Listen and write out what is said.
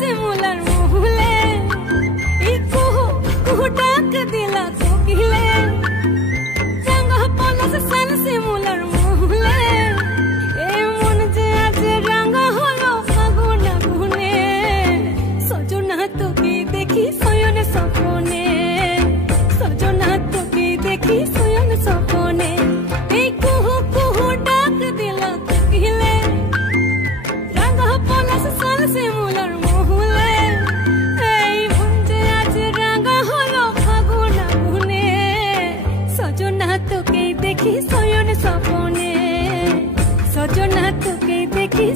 শিমুলার মহুলে এই কুহু কুহু ডাক দিলা কোকিলে রঙ পলাশ সাল শিমুলার মহুলে এই মন যে আজ রঙ হলো ফাগুন আগুনে সজনা তোকে দেখি শয়নে স্বপনে সজনা তোকে দেখি শয়নে স্বপনে এই কুহু কুহু ডাক দিলা কোকিলে রঙ পলাশ সাল শিমুলার মহুলে এই মন যে আজ রঙ হলো ফাগুন আগুনে সজনা তোকে দেখি শয়নে স্বপনে সজনা তোকে দেখি